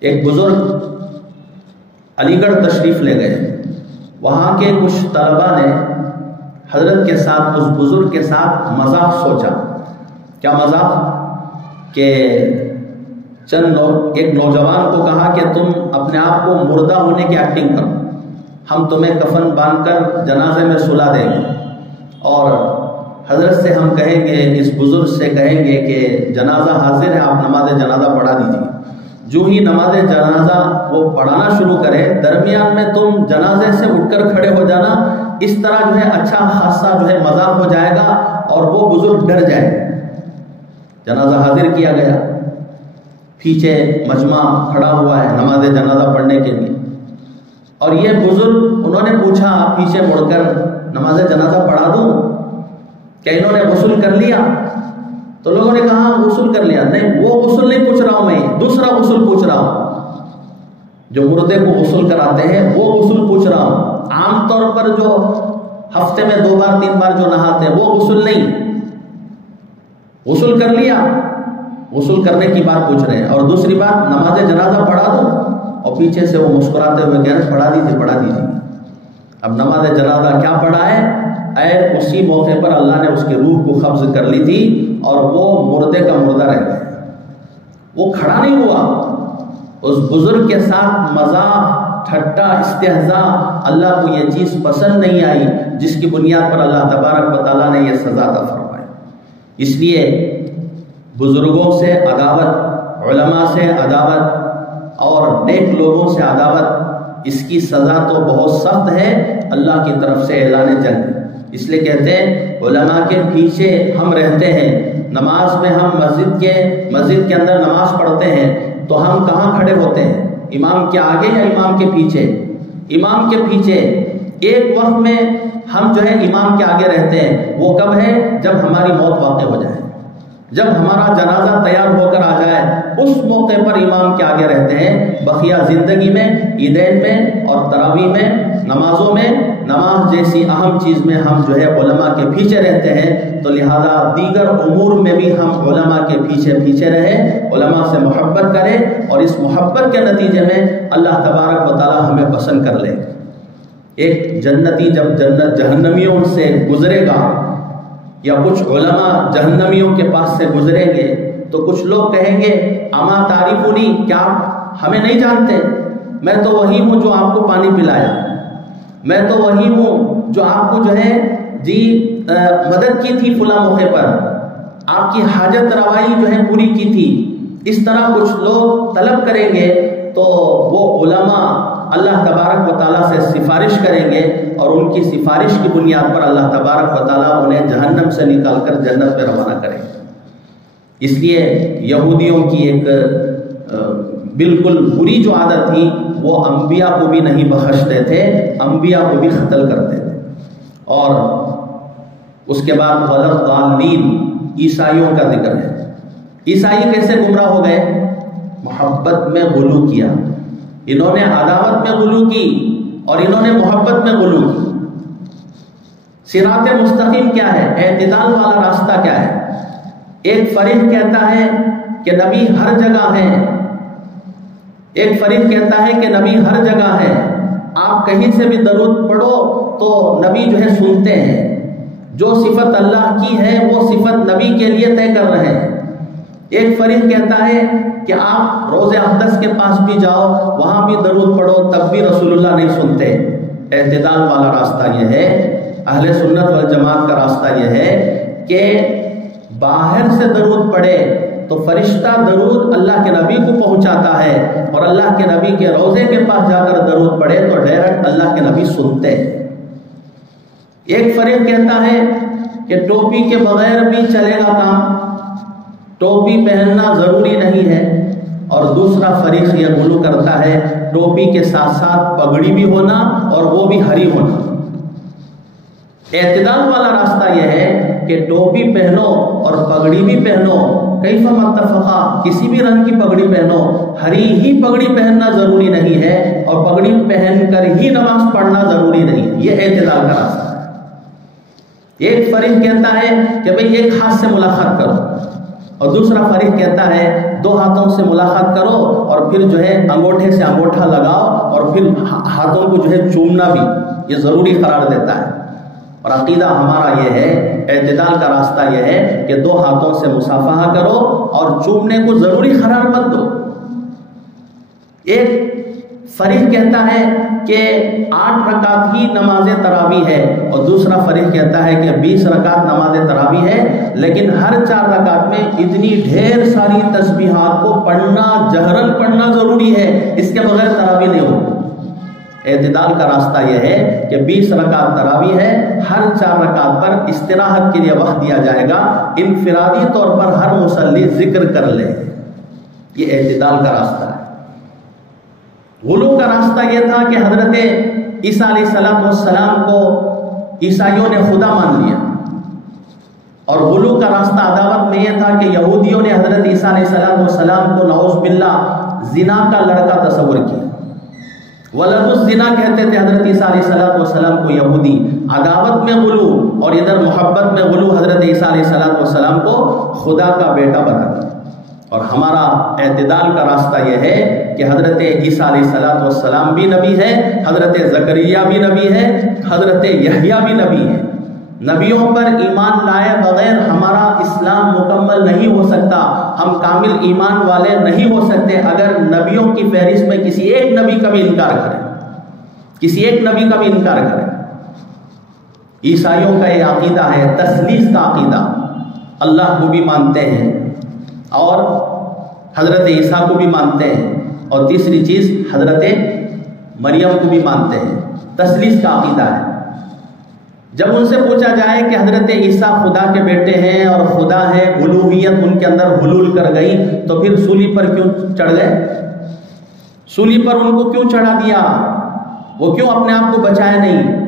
ایک بزرگ علی گڑھ تشریف لے گئے، وہاں کے کچھ طلباء نے حضرت کے ساتھ، اس بزرگ کے ساتھ مذاق سوچا۔ کیا مذاق؟ کہ ایک نوجوان کو کہا کہ تم اپنے آپ کو مردہ ہونے کی ایکٹنگ کرو، ہم تمہیں کفن باندھ کر جنازے میں سلا دیں گے، اور حضرت سے ہم کہیں گے، اس بزرگ سے کہیں گے کہ جنازہ حاضر ہے، آپ نماز جنازہ پڑھا دیجیے۔ جو ہی نماز جنازہ وہ پڑھانا شروع کرے، درمیان میں تم جنازے سے اٹھ کر کھڑے ہو جانا، اس طرح جو ہے اچھا خاصا جو ہے مذاق ہو جائے گا اور وہ بزرگ ڈر جائے گا۔ جنازہ حاضر کیا گیا، پیچھے مجمع کھڑا ہوا ہے نماز جنازہ پڑھنے کے لیے، اور یہ بزرگ انہوں نے پوچھا پیچھے مڑ کر، نماز جنازہ پڑھا دوں؟ کیا انہوں نے غسل کر لیا؟ تو لوگوں نے کہا غسل کر لیا۔ نہیں، وہ غسل نہیں پوچھ رہا ہوں میں، دوسرا غسل پوچھ رہا ہوں، جو مردے کو غسل کراتے ہیں وہ غسل پوچھ رہا ہوں۔ عام طور پر جو ہفتے میں 2 بار 3 بار جو نہاتے ہیں وہ غسل نہیں، غسل کر لیا، غسل کرنے کی بات پوچھ رہے ہیں۔ اور دوسری بات، نماز جنازہ پڑھا دوں؟ اور پیچھے سے وہ مسکراتے ہوئے کہہ رہے پڑھا دیجیے پڑھا دیجیے۔ اب نماز جنازہ کیا پڑھا ہے؟ اسی موقع پر اللہ نے اس کی روح کو قبض کر لی تھی اور وہ مردے کا مردہ رہ گیا، وہ کھڑا نہیں ہوا۔ اس بزرگ کے ساتھ مذاق، ٹھٹا، استہزاء، اللہ کو یہ چیز پسند نہیں آئی، جس کی بنیاد پر اللہ تبارک و تعالیٰ نے یہ سزا عطا فرمائی۔ اس لیے بزرگوں سے عداوت، علماء سے عداوت اور نیک لوگوں سے عداوت، اس کی سزا تو بہت سخت ہے، اللہ کی طرف سے اعلان جنگ۔ اس لیے کہتے ہیں علماء کے پیچھے ہم رہتے ہیں، نماز میں ہم مسجد کے اندر نماز پڑھتے ہیں تو ہم کہاں کھڑے ہوتے ہیں؟ امام کے آگے یا امام کے پیچھے؟ امام کے پیچھے۔ ایک وقت میں ہم جو ہے امام کے آگے رہتے ہیں، وہ کب ہے؟ جب ہماری موت واقع ہو جائے، جب ہمارا جنازہ تیار ہو کر آ جائے، اس موقع پر امام کے آگے رہتے ہیں۔ بقیہ زندگی میں، عیدین میں اور تراویح میں، نمازوں میں، نماز جیسی اہم چیز میں ہم جو ہے علماء کے پیچھے رہتے ہیں۔ تو لہذا دیگر امور میں بھی ہم علماء کے پیچھے رہیں، علماء سے محبت کریں، اور اس محبت کے نتیجے میں اللہ تبارک و تعالی ہمیں پسند کر لے۔ ایک جنتی جب جہنمیوں سے گزرے گا، یا کچھ علماء جہنمیوں کے پاس سے گزریں گے، تو کچھ لوگ کہیں گے اما تعریفونی، کیا ہمیں نہیں جانتے؟ میں تو وہی ہوں جو آپ کو پانی پلایا، میں تو وہی ہوں جو آپ کو جو ہے مدد کی تھی فلاں موقع پر، آپ کی حاجت روائی جو ہے پوری کی تھی۔ اس طرح کچھ لوگ طلب کریں گے تو وہ علماء اللہ تبارک و تعالیٰ سے سفارش کریں گے، اور ان کی سفارش کی بنیاد پر اللہ تبارک و تعالیٰ انہیں جہنم سے نکال کر جنت میں روانہ کریں گے۔ اس لیے یہودیوں کی ایک بالکل بری جو عادت تھی، وہ انبیاء کو بھی نہیں بخشتے تھے، انبیاء کو بھی قتل کرتے تھے۔ اور اس کے بعد غلط ضالین، عیسائیوں کا ذکر ہے۔ عیسائی کیسے گمراہ ہو گئے؟ محبت میں غلو کیا، انہوں نے عداوت میں غلو کی اور انہوں نے محبت میں غلو کی۔ صراط مستقیم کیا ہے؟ اعتدال والا راستہ کیا ہے؟ ایک فریق کہتا ہے کہ نبی ہر جگہ ہے، ایک فریق کہتا ہے کہ نبی ہر جگہ ہے، آپ کہیں سے بھی درود پڑھو تو نبی جو ہے سنتے ہیں، جو صفت اللہ کی ہے وہ صفت نبی کے لیے طے کر رہے ہیں۔ ایک فریق کہتا ہے کہ آپ روضہ اقدس کے پاس بھی جاؤ، وہاں بھی درود پڑھو، تب بھی رسول اللہ نہیں سنتے۔ اعتدال والا راستہ یہ ہے، اہل سنت والجماعت کا راستہ یہ ہے کہ باہر سے درود پڑھے تو فرشتہ درود اللہ کے نبی کو پہنچاتا ہے، اور اللہ کے نبی کے روضے کے پاس جا کر درود پڑھے تو ڈائریکٹ اللہ کے نبی سنتے ہیں۔ ایک فریق کہتا ہے کہ ٹوپی کے بغیر بھی چلے گا کام، ٹوپی پہننا ضروری نہیں ہے، اور دوسرا فریق یہ غلو کرتا ہے ٹوپی کے ساتھ ساتھ پگڑی بھی ہونا اور وہ بھی ہری ہونا۔ اعتدال والا راستہ یہ ہے کہ ٹوپی پہنو اور پگڑی بھی پہنو، کیف متفقہ، کسی بھی رنگ کی پگڑی پہنو، ہری ہی پگڑی پہننا ضروری نہیں ہے، اور پگڑی پہن کر ہی نماز پڑھنا ضروری نہیں ہے۔ یہ اعتدال کا راستہ ہے۔ ایک فریق کہتا ہے کہ بھئی ایک ہاتھ سے ملاقات کرو، اور دوسرا فریق کہتا ہے دو ہاتھوں سے ملاقات کرو اور پھر جو ہے انگوٹھے سے انگوٹھا لگاؤ اور پھر ہاتھوں کو جو ہے چومنا بھی یہ ضروری قرار دیتا ہے۔ اور عقیدہ ہمارا یہ ہے، اعتدال کا راستہ یہ ہے کہ دو ہاتھوں سے مصافحہ کرو اور چومنے کو ضروری قرار مت دو۔ ایک فریق کہتا ہے کہ 8 رکعت ہی نماز تراویح ہے، اور دوسرا فریق کہتا ہے کہ 20 رکعت نماز تراویح ہے، لیکن ہر 4 رکعت میں اتنی ڈھیر ساری تسبیحات کو پڑھنا، جہرن پڑھنا ضروری ہے، اس کے بغیر تراویح نہیں ہو۔ اعتدال کا راستہ یہ ہے کہ 20 رکعت تراویح ہے، ہر 4 رکعت پر استراحت کے لیے وقت دیا جائے گا، انفرادی طور پر ہر مصلی ذکر کر لے، یہ اعتدال کا راستہ ہے۔ غلو کا راستہ یہ تھا کہ حضرت عیسیٰ علیہ السلام کو عیسائیوں نے خدا مان لیا، اور غلو کا راستہ عداوت میں یہ تھا کہ یہودیوں نے حضرت عیسیٰ علیہ السلام کو نعوذ باللہ زنا کا لڑکا تصور کیا، ولد الزنا کہتے تھے حضرت عیسیٰ علیہ السلام کو یہودی۔ عداوت میں غلو اور ادھر محبت میں غلو، حضرت عیسیٰ علیہ السلام کو خدا کا بیٹا بنا دیا۔ اور ہمارا اعتدال کا راستہ یہ ہے کہ حضرت عیسیٰ علیہ السلام بھی نبی ہے، حضرت زکریا بھی نبی ہے، حضرت یحییٰ بھی نبی ہے۔ نبیوں پر ایمان لائے بغیر ہمارا اسلام مکمل نہیں ہو سکتا، ہم کامل ایمان والے نہیں ہو سکتے اگر نبیوں کی فہرست میں کسی ایک نبی کا بھی انکار کریں، کسی ایک نبی کا بھی انکار کریں۔ عیسائیوں کا یہ عقیدہ ہے، تثلیث کا عقیدہ، اللہ کو بھی مانتے ہیں اور حضرت عیسیٰ کو بھی مانتے ہیں، اور تیسری چیز حضرت مریم کو بھی مانتے ہیں، تثلیث کا عقیدہ ہے۔ جب ان سے پوچھا جائے کہ حضرت عیسیٰ خدا کے بیٹے ہیں اور خدا ہے، الوہیت ان کے اندر حلول کر گئی، تو پھر سولی پر کیوں چڑھ گئے؟ سولی پر ان کو کیوں چڑھا دیا؟ وہ کیوں اپنے آپ کو بچائے نہیں؟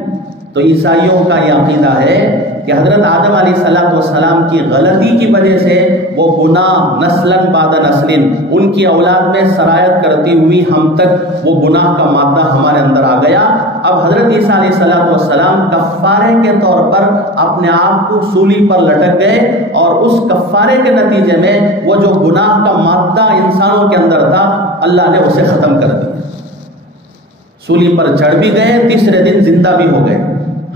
تو عیسائیوں کا یہ عقیدہ ہے کہ حضرت آدم علیہ السلام کی غلطی کی وجہ سے وہ گناہ نسلاً بعد نسلن ان کی اولاد میں سرایت کرتی ہوئی ہم تک وہ گناہ کا مادہ ہمارے اندر آ گیا۔ اب حضرت عیسیٰ علیہ السلام کفارے کے طور پر اپنے آپ کو سولی پر لٹک گئے، اور اس کفارے کے نتیجے میں وہ جو گناہ کا مادہ انسانوں کے اندر تھا اللہ نے اسے ختم کر دیا۔ سولی پر چڑھ بھی گئے، تیسرے دن زندہ بھی ہو گئے۔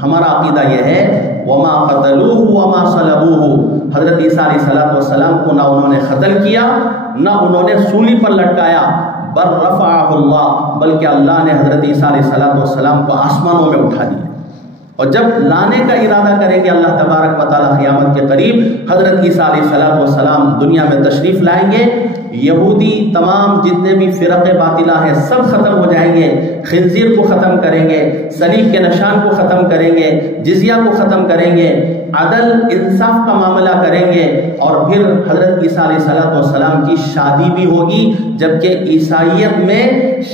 ہمارا عقیدہ یہ ہے وما قتلوہ وما صلبوہ، حضرت عیسیٰ علیہ السلام کو نہ انہوں نے قتل کیا نہ انہوں نے سولی پر لٹکایا، بل رفعہ اللہ، بلکہ اللہ نے حضرت عیسیٰ علیہ السلام کو آسمانوں میں اٹھا دیا۔ اور جب لانے کا ارادہ کریں گے اللہ تبارک و تعالیٰ قیامت کے قریب، حضرت عیسیٰ علیہ السلام دنیا میں تشریف لائیں گے، یہودی تمام جتنے بھی فرق باطلہ ہیں سب ختم ہو جائیں گے، خنزیر کو ختم کریں گے، صلیب کے نشان کو ختم کریں گے، جزیہ کو ختم کریں گے، عدل انصاف کا معاملہ کریں گے، اور پھر حضرت عیسیٰ علیہ السلام کی شادی بھی ہوگی، جبکہ عیسائیت میں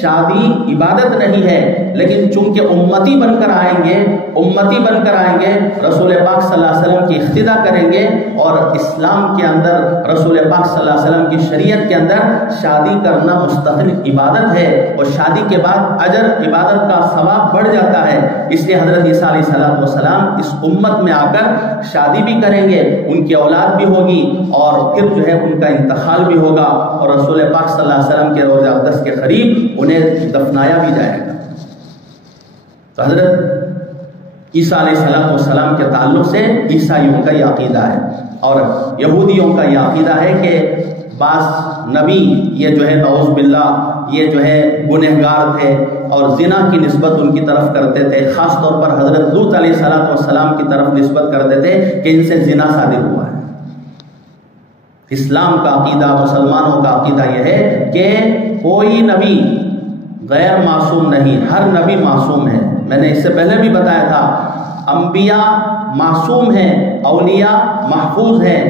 شادی عبادت نہیں ہے، لیکن چونکہ امتی بن کر آئیں گے، رسول پاک صلی اللہ علیہ وسلم کی اقتدا کریں گے، اور اسلام کے اندر رسول پاک صلی اللہ علیہ وسلم کی شریعت کے اندر شادی کرنا مستقل عبادت ہے، اور شادی کے بعد اجر عبادت کا ثواب بڑھ جاتا ہے۔ اس لیے حضرت عیسیٰ علیہ السلام اس امت میں آ کر شادی بھی کریں گے، ان کی اولاد بھی ہوگی، اور پھر جو ہے ان کا انتقال بھی ہوگا، اور رسول پاک صلی اللہ علیہ وسلم کے روضہ اقدس کے قریب انہیں دفنایا بھی جائے گا۔ تو حضرت عیسیٰ علیہ السلام کے تعلق سے عیسائیوں کا یہ عقیدہ ہے، اور یہودیوں کا یہ عقیدہ ہے کہ بعض نبی یہ جو ہے نعوذ باللہ یہ جو ہے گنہگار تھے، اور زنا کی نسبت ان کی طرف کرتے تھے، خاص طور پر حضرت لوط علیہ السلام کی طرف نسبت کرتے تھے کہ ان سے زنا صادر ہوا ہے۔ اسلام کا عقیدہ، مسلمانوں کا عقیدہ یہ ہے کہ کوئی نبی غیر معصوم نہیں، ہر نبی معصوم ہے۔ میں نے اس سے پہلے بھی بتایا تھا، انبیاء معصوم ہیں، اولیاء محفوظ ہیں۔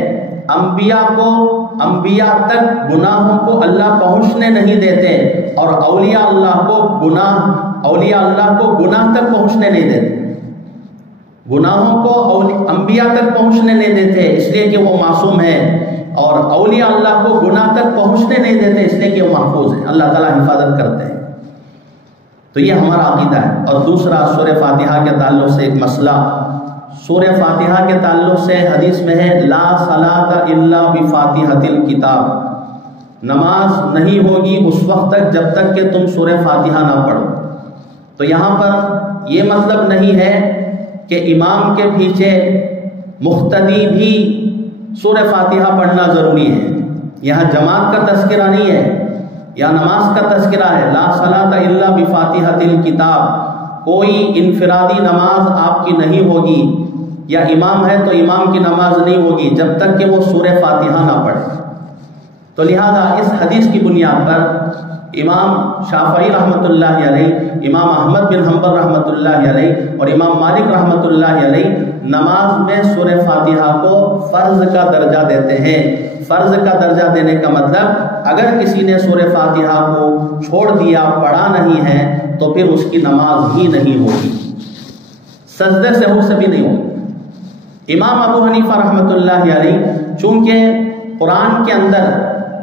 انبیاء تک گناہوں کو اللہ پہنچنے نہیں دیتے، اور اولیاء اللہ کو گناہ تک پہنچنے نہیں دیتے، گناہوں کو انبیاء تک پہنچنے نہیں دیتے اس لیے کہ وہ معصوم ہیں، اور اولیاء اللہ کو گناہ تک پہنچنے نہیں دیتے اس لیے کہ وہ محفوظ ہیں، اللہ تعالیٰ حفاظت کرتے ہیں۔ تو یہ ہمارا عقیدہ ہے۔ اور دوسرا سورہ فاتحہ کے تعلق سے ایک مسئلہ، سورہ فاتحہ کے تعلق سے حدیث میں ہے لا صلاۃ الا بفاتحۃ الکتاب، نماز نہیں ہوگی اس وقت تک جب تک کہ تم سورہ فاتحہ نہ پڑھو۔ تو یہاں پر یہ مطلب نہیں ہے کہ امام کے پیچھے مقتدی بھی سورہ فاتحہ پڑھنا ضروری ہے۔ یہاں جماعت کا تذکرہ نہیں ہے، یا نماز کا تذکرہ ہے۔ لا صلاۃ الا بفاتحۃ الکتاب، کوئی انفرادی نماز آپ کی نہیں ہوگی، یا امام ہے تو امام کی نماز نہیں ہوگی جب تک کہ وہ سورہ فاتحہ نہ پڑھے۔ تو لہذا اس حدیث کی بنیاد پر امام شافعی رحمۃ اللہ علیہ، امام احمد بن حنبل رحمۃ اللہ علیہ اور امام مالک رحمۃ اللہ علیہ نماز میں سورہ فاتحہ کو فرض کا درجہ دیتے ہیں۔ فرض کا درجہ دینے کا مطلب اگر کسی نے سورہ فاتحہ کو چھوڑ دیا، پڑھا نہیں ہے، تو پھر اس کی نماز ہی نہیں ہوگی، سجدے سہو سے بھی نہیں ہوگی۔ امام ابو حنیفہ رحمۃ اللہ علیہ چونکہ قرآن کے اندر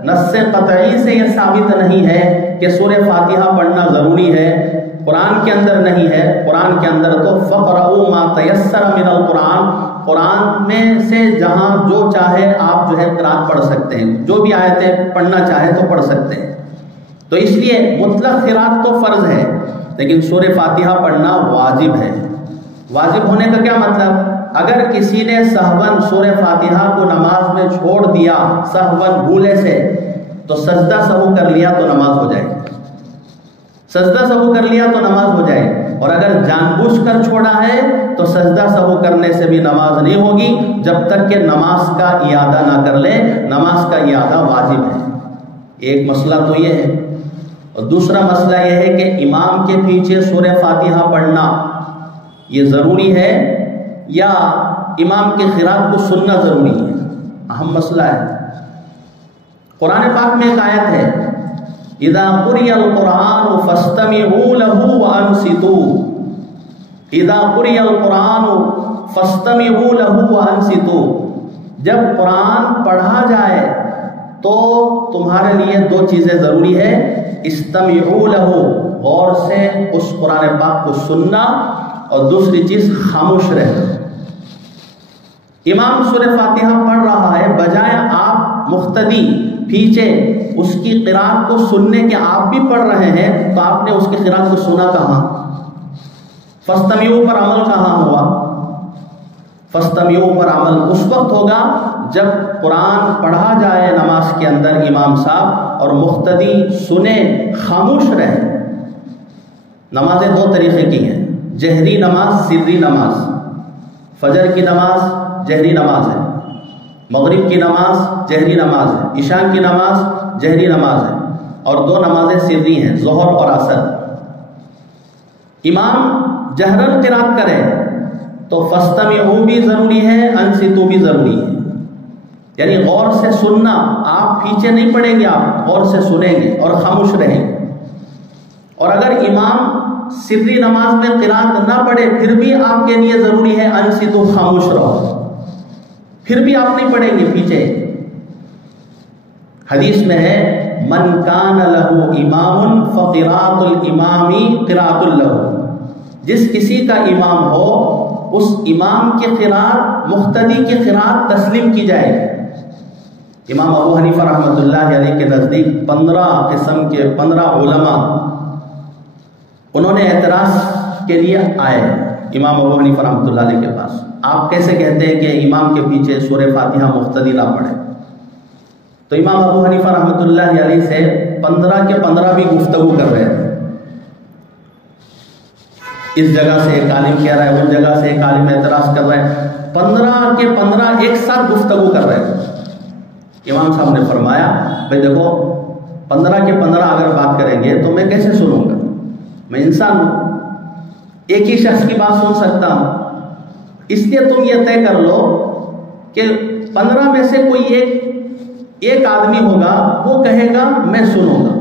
نص قطعی سے یہ ثابت نہیں ہے کہ سورہ فاتحہ پڑھنا ضروری ہے، قرآن کے اندر نہیں ہے، قرآن کے اندر تو فقرؤوا ما تیسر من القرآن، قرآن میں سے جہاں جو چاہے آپ جو ہے قرات پڑھ سکتے ہیں، جو بھی آیتیں پڑھنا چاہے تو پڑھ سکتے ہیں۔ تو اس لیے مطلق قرات تو فرض ہے، لیکن سورہ فاتحہ پڑھنا واجب ہے۔ واجب ہونے کا کیا مطلب؟ اگر کسی نے سہون سورہ فاتحہ کو نماز میں چھوڑ دیا، سہون بھولے سے، تو سجدہ سہو کر لیا تو نماز ہو جائے گی، سجدہ سہو کر لیا تو نماز ہو جائے گی۔ اور اگر جان بوجھ کر چھوڑا ہے تو سجدہ سہو کرنے سے بھی نماز نہیں ہوگی جب تک کہ نماز کا اعادہ نہ کر لے۔ نماز کا اعادہ واجب ہے۔ ایک مسئلہ تو یہ ہے، اور دوسرا مسئلہ یہ ہے کہ امام کے پیچھے سورہ فاتحہ پڑھنا یہ ضروری ہے یا امام کے قرات کو سننا ضروری ہے، اہم مسئلہ ہے۔ قرآن پاک میں ایک آیت ہے، اذا قرئ القرآن فاستمعوا له وانصتوا، اذا قرئ القرآن فاستمعوا له وانصتوا، جب قرآن پڑھا جائے تو تمہارے لیے دو چیزیں ضروری ہے، استمعوا له، غور سے اس قرآن پاک کو سننا، اور دوسری چیز خاموش رہنا۔ امام سورہ فاتحہ پڑھ رہا ہے، بجائے آپ مقتدی پیچھے اس کی قرات کو سننے کے آپ بھی پڑھ رہے ہیں، تو آپ نے اس کی قرات کو سنا کہاں؟ فاستمعوا پر عمل کہاں ہوا؟ فاستمعوا پر عمل اس وقت ہوگا جب قرآن پڑھا جائے نماز کے اندر امام صاحب اور مقتدی سنے، خاموش رہے۔ نمازیں دو طریقے کی ہیں، جہری نماز، سری نماز۔ فجر کی نماز جہری نماز ہے، مغرب کی نماز جہری نماز ہے، عشاء کی نماز جہری نماز ہے، اور دو نمازیں سری ہیں، ظہر اور عصر۔ امام جہرن قرات کرے تو فاستمعوا بھی ضروری ہے، انصتوا بھی ضروری ہے، یعنی غور سے سننا۔ آپ پیچھے نہیں پڑھیں گے، آپ غور سے سنیں گے اور خاموش رہیں گے۔ اور اگر امام سری نماز میں قرات نہ پڑھے پھر بھی آپ کے لیے ضروری ہے انصتوا، خاموش رہو، پھر بھی آپ نہیں پڑھیں گے پیچھے۔ حدیث میں ہے من کان لہ امام فقراۃ الامام قراۃ لہ، جس کسی کا امام ہو اس امام کی قرات مقتدی کی قرات تسلیم کی جائے۔ امام ابو حنیفہ رحمۃ اللہ علیہ کے نزدیک 15 قسم کے 15 علماء انہوں نے اعتراض کے لیے آئے امام ابو حنیفہ رحمۃ اللہ علیہ کے پاس۔ آپ کیسے کہتے ہیں کہ امام کے پیچھے سورہ فاتحہ مقتدی نہ پڑھے؟ تو امام ابو حنیفہ رحمۃ اللہ علیہ سے 15 کے 15 بھی گفتگو کر رہے تھے۔ اس جگہ سے ایک عالم کہہ رہا ہے، اس جگہ سے ایک عالم اعتراض کر رہا ہے، 15 کے 15 ایک ساتھ گفتگو کر رہے تھے۔ امام صاحب نے فرمایا بھائی دیکھو 15 کے 15 اگر بات کریں گے تو میں کیسے سنوں گا؟ میں انسان ہوں، ایک ہی شخص کی بات سن سکتا ہوں، اس لیے تم یہ طے کر لو کہ 15 میں سے کوئی ایک آدمی ہوگا، وہ کہے گا میں سنوں گا۔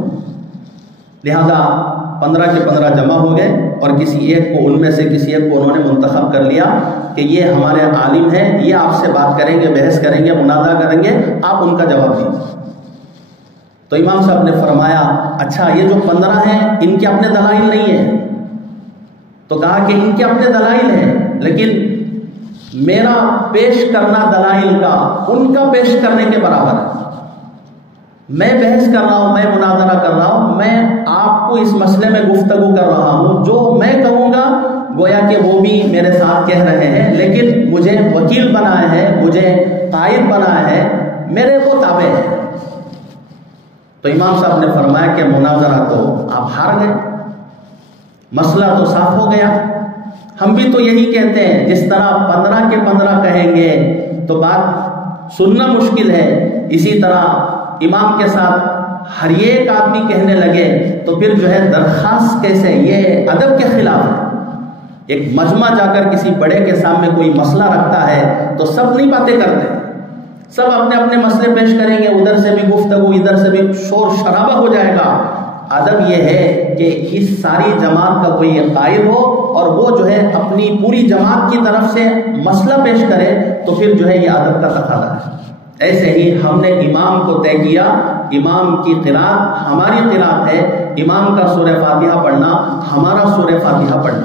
لہذا 15 کے 15 جمع ہو گئے اور کسی ایک کو، ان میں سے کسی ایک کو انہوں نے منتخب کر لیا کہ یہ ہمارے عالم ہیں، یہ آپ سے بات کریں گے، بحث کریں گے، مناظرہ کریں گے، آپ ان کا جواب دیجیے۔ تو امام صاحب نے فرمایا اچھا یہ جو 15 ہیں ان کے اپنے دلائل نہیں ہیں؟ تو کہا کہ ان کے اپنے دلائل ہیں، لیکن میرا پیش کرنا دلائل کا ان کا پیش کرنے کے برابر ہے۔ میں بحث کر رہا ہوں، میں مناظرہ کر رہا ہوں، میں آپ کو اس مسئلے میں گفتگو کر رہا ہوں، جو میں کہوں گا گویا کہ وہ بھی میرے ساتھ کہہ رہے ہیں، لیکن مجھے وکیل بنایا ہے، مجھے قائد بنایا ہے، میرے وہ تابع ہے۔ تو امام صاحب نے فرمایا کہ مناظرہ تو آپ ہار گئے، مسئلہ تو صاف ہو گیا۔ ہم بھی تو یہی کہتے ہیں، جس طرح 15 کے 15 کہیں گے تو بات سننا مشکل ہے، اسی طرح امام کے ساتھ ہر ایک آدمی کہنے لگے تو پھر جو ہے درخواست کیسے، یہ ادب کے خلاف ہے۔ ایک مجمع جا کر کسی بڑے کے سامنے کوئی مسئلہ رکھتا ہے تو سب نہیں باتیں کرتے، سب اپنے اپنے مسئلے پیش کریں گے، ادھر سے بھی گفتگو، ادھر سے بھی شور شرابہ ہو جائے گا۔ ادب یہ ہے کہ اس ساری جماعت کا کوئی قائد ہو اور وہ جو ہے اپنی پوری جماعت کی طرف سے مسئلہ پیش کرے، تو پھر جو ہے یہ ادب کا تقاضا ہے۔ ایسے ہی ہم نے امام کو طے کیا، امام کی قرات ہماری قرات ہے، امام کا سورہ فاتحہ پڑھنا ہمارا سورہ فاتحہ پڑھنا ہے۔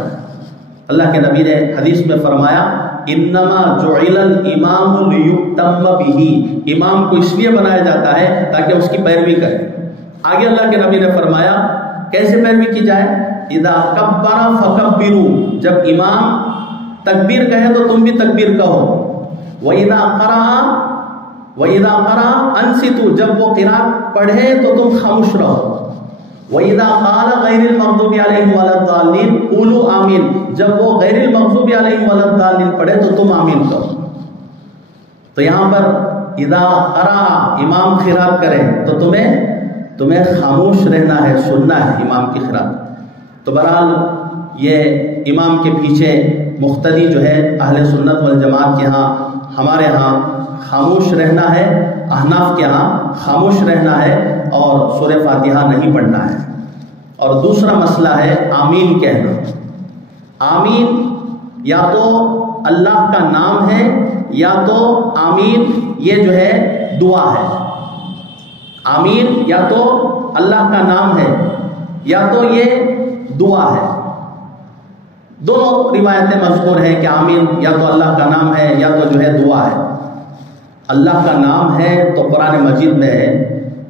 اللہ کے نبی نے حدیث میں فرمایا انما جعل الامام لیؤتم بہ، امام کو اس لیے بنایا جاتا ہے تاکہ اس کی پیروی کرے۔ آگے اللہ کے نبی نے فرمایا کیسے پیروی کی جائے، اذا کبر فکبروا، جب امام تکبیر کہے تو تم بھی تکبیر کہو، وَإِذَا قَرَأَ أَنصِتُوا، جب وہ قرات پڑھے تو تم خاموش رہو، وَإِذَا قَالَ غَيْرِ الْمَغْضُوبِ عَلَيْهِمْ وَلَا الضَّالِّينَ قُولُوا آمِينَ، جب وہ غیر المغضوب علیہم ولا الضالین پڑھے تو تم آمین کہو۔ تو یہاں پر اذا قرأ، امام قرات کرے تو تمہیں خاموش رہنا ہے، سننا ہے امام کی قرات۔ تو بہرحال یہ امام کے پیچھے مقتدی جو ہے اہل سنت والجماعت کے ہاں، ہمارے ہاں خاموش رہنا ہے، احناف کے ہاں خاموش رہنا ہے اور سورہ فاتحہ نہیں پڑھنا ہے۔ اور دوسرا مسئلہ ہے آمین کہنا۔ آمین یا تو اللہ کا نام ہے یا تو آمین یہ جو ہے دعا ہے۔ آمین یا تو اللہ کا نام ہے یا تو یہ دعا ہے۔ دونوں روایتیں مذکور ہیں کہ آمین یا تو اللہ کا نام ہے یا تو جو ہے دعا ہے۔ اللہ کا نام ہے تو قرآن مجید میں ہے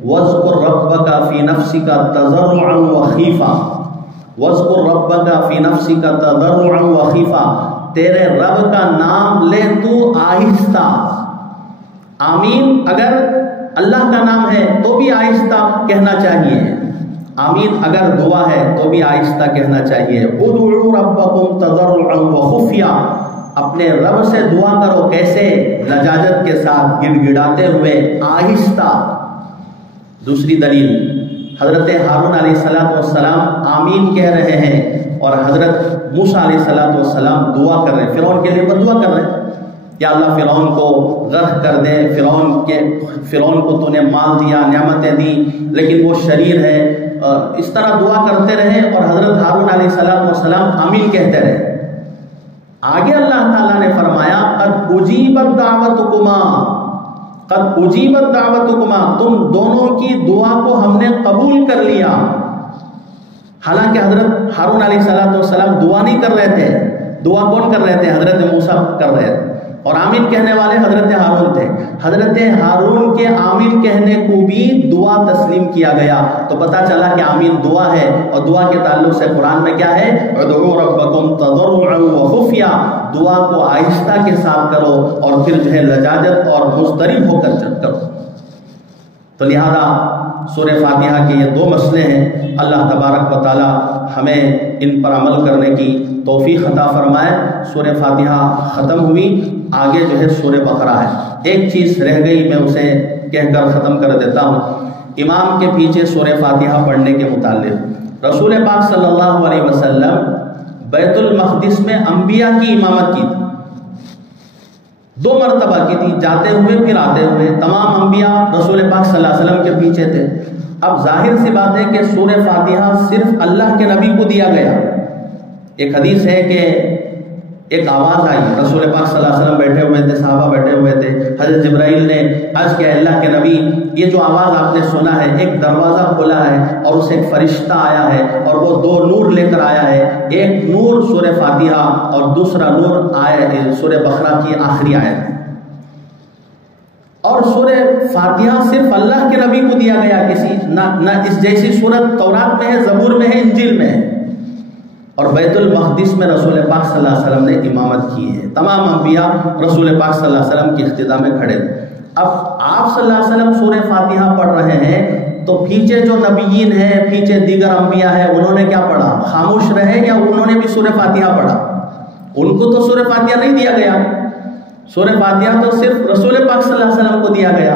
وَاذْكُرْ رَبَّكَ فِي نَفْسِكَ تَضَرُّعًا وَخِيفًا، وَاذْكُرْ رَبَّكَ فِي نَفْسِكَ تَضَرُّعًا وَخِيفًا، تیرے رب کا نام لے تو آہستہ۔ آمین اگر اللہ کا نام ہے تو بھی آہستہ کہنا چاہیے، آمین اگر دعا ہے تو بھی آہستہ کہنا چاہیے۔ ادعوا ربکم تضرعا وخفیا، اپنے رب سے دعا کرو، کیسے؟ لجاجت کے ساتھ، گڑ گڑاتے ہوئے، آہستہ۔ دوسری دلیل، حضرت ہارون علیہ السلام آمین کہہ رہے ہیں اور حضرت موسیٰ علیہ السلام دعا کر رہے ہیں، فرعون کے لیے بدعا کر رہے ہیں، یا اللہ فرعون کو غرق کر دے، فرعون کو تو نے مال دیا، نعمتیں دی، لیکن وہ شریر ہے۔ اس طرح دعا کرتے رہے اور حضرت ہارون علیہ السلام آمین کہتے رہے۔ آگے اللہ تعالیٰ نے فرمایا قد اجیبت دعوتکما، قد اجیبت دعوتکما، تم دونوں کی دعا کو ہم نے قبول کر لیا۔ حالانکہ حضرت ہارون علیہ السلام دعا نہیں کر رہے تھے، دعا کون کر رہے تھے؟ حضرت موسیٰ کر رہے تھے، اور آمین کہنے والے حضرت ہارون تھے۔ حضرت ہارون کے آمین کہنے کو بھی دعا تسلیم کیا گیا، تو پتہ چلا کہ آمین دعا ہے، اور دعا کے تعلق سے قرآن میں کیا ہے؟ ادعوا ربکم تضرعا وخفیا، دعا کو آہستہ کے ساتھ کرو اور پھر جو ہے لجاجت اور مضطرب ہو کر کرو۔ تو لہذا سورہ فاتحہ کے یہ دو مسئلے ہیں، اللہ تبارک و تعالی ہمیں ان پر عمل کرنے کی توفیق عطا فرمائے۔ سورہ فاتحہ ختم ہوئی، آگے جو ہے سورہ بقرہ ہے۔ ایک چیز رہ گئی، میں اسے کہہ کر ختم کر دیتا ہوں۔ امام کے پیچھے سورہ فاتحہ پڑھنے کے متعلق رسول پاک صلی اللہ علیہ وسلم بیت المقدس میں انبیاء کی امامت کی تھی، 2 مرتبہ کی تھی، جاتے ہوئے پھر آتے ہوئے، تمام انبیاء رسول پاک صلی اللہ علیہ وسلم کے پیچھے تھے۔ اب ظاہر سی بات ہے کہ سورہ فاتحہ صرف اللہ کے نبی کو دیا گیا۔ ایک حدیث ہے کہ ایک آواز آئی، رسول پاک صلی اللہ علیہ وسلم بیٹھے ہوئے تھے، صحابہ بیٹھے ہوئے تھے، حضرت جبرائیل نے عرض کیا اللہ کے نبی یہ جو آواز آپ نے سنا ہے، ایک دروازہ کھلا ہے اور اسے ایک فرشتہ آیا ہے اور وہ 2 نور لے کر آیا ہے، ایک نور سورہ فاتحہ اور دوسرا نور آیا سورہ بقرہ کی آخری آیت ہے۔ اور سورہ فاتحہ صرف اللہ کے نبی کو دیا گیا، کسی نہ اس جیسی سورت تورات میں ہے، زبور میں ہے، انجیل میں ہے۔ اور بیت المقدس میں رسول پاک صلی اللہ علیہ وسلم نے امامت کی ہے، تمام انبیاء رسول پاک صلی اللہ علیہ وسلم کی اقتداء میں کھڑے۔ اب آپ صلی اللہ علیہ وسلم سورہ فاتحہ پڑھ رہے ہیں تو پیچھے جو نبیین ہیں، پیچھے دیگر انبیاء ہیں، انہوں نے کیا پڑھا؟ خاموش رہے یا انہوں نے بھی سورہ فاتحہ پڑھا؟ ان کو تو سورہ فاتحہ نہیں دیا گیا، سورہ فاتحہ تو صرف رسول پاک صلی اللہ علیہ وسلم کو دیا گیا۔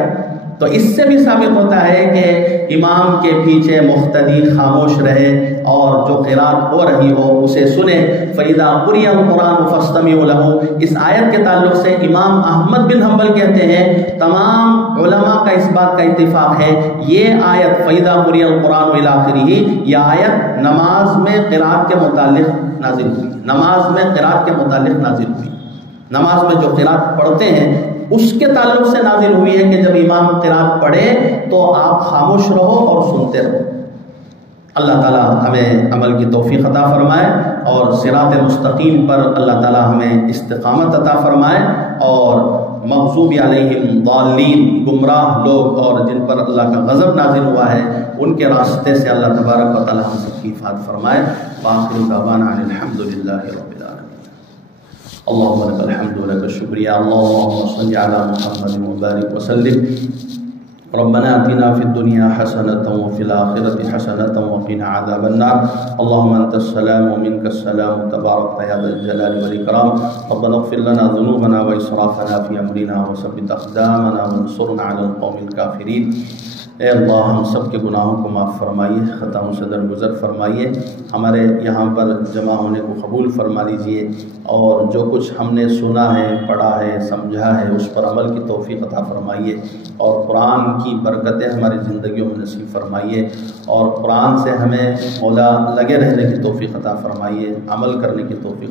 تو اس سے بھی ثابت ہوتا ہے کہ امام کے پیچھے مقتدی خاموش رہے اور جو قرات ہو رہی ہو اسے سنے۔ فَإِذَا قُرِئَ الْقُرْآنُ فَاسْتَمِعُوا لَهُ، اس آیت کے تعلق سے امام احمد بن حنبل کہتے ہیں، تمام علماء کا اس بات کا اتفاق ہے، یہ آیت فَإِذَا قُرِئَ الْقُرْآنُ إِلَى آخِرِهِ، یہ آیت نماز میں قرات کے متعلق نازل ہوئی، نماز میں قرات کے متعلق نازل ہوئی۔ نماز میں جو قرات پڑھتے ہیں اس کے تعلق سے نازل ہوئی ہے کہ جب امام قرات پڑھے تو آپ خاموش رہو اور سنتے رہو۔ اللہ تعالی ہمیں عمل کی توفیق عطا فرمائے اور صراط مستقیم پر اللہ تعالی ہمیں استقامت عطا فرمائے، اور مغضوب علیہم ضالین، گمراہ لوگ اور جن پر اللہ کا غضب نازل ہوا ہے ان کے راستے سے اللہ تبارک و تعالی ہم سب کی حفاظت فرمائے۔ وآخر دعوانا ان الحمد للہ رب العالمین۔ اللهم لك الحمد ولك الشكر يا اللهم صل على محمد وبارك وسلم۔ ربنا آتنا في الدنيا حسنة وفي الآخرة حسنة وقنا عذاب النار۔ اللهم أنت السلام ومنك السلام تبارك يا ذا الجلال والإكرام۔ ربنا اغفر لنا ذنوبنا وإسرافنا في أمرنا وثبت أقدامنا وانصرنا على القوم الكافرين۔ اے اللہ ہم سب کے گناہوں کو معاف فرمائیے، خطاؤں سے درگزر فرمائیے، ہمارے یہاں پر جمع ہونے کو قبول فرما لیجئے، اور جو کچھ ہم نے سنا ہے، پڑھا ہے، سمجھا ہے اس پر عمل کی توفیق عطا فرمائیے، اور قرآن کی برکتیں ہماری زندگیوں میں نصیب فرمائیے، اور قرآن سے ہمیں مولا لگے رہنے کی توفیق عطا فرمائیے، عمل کرنے کی توفیق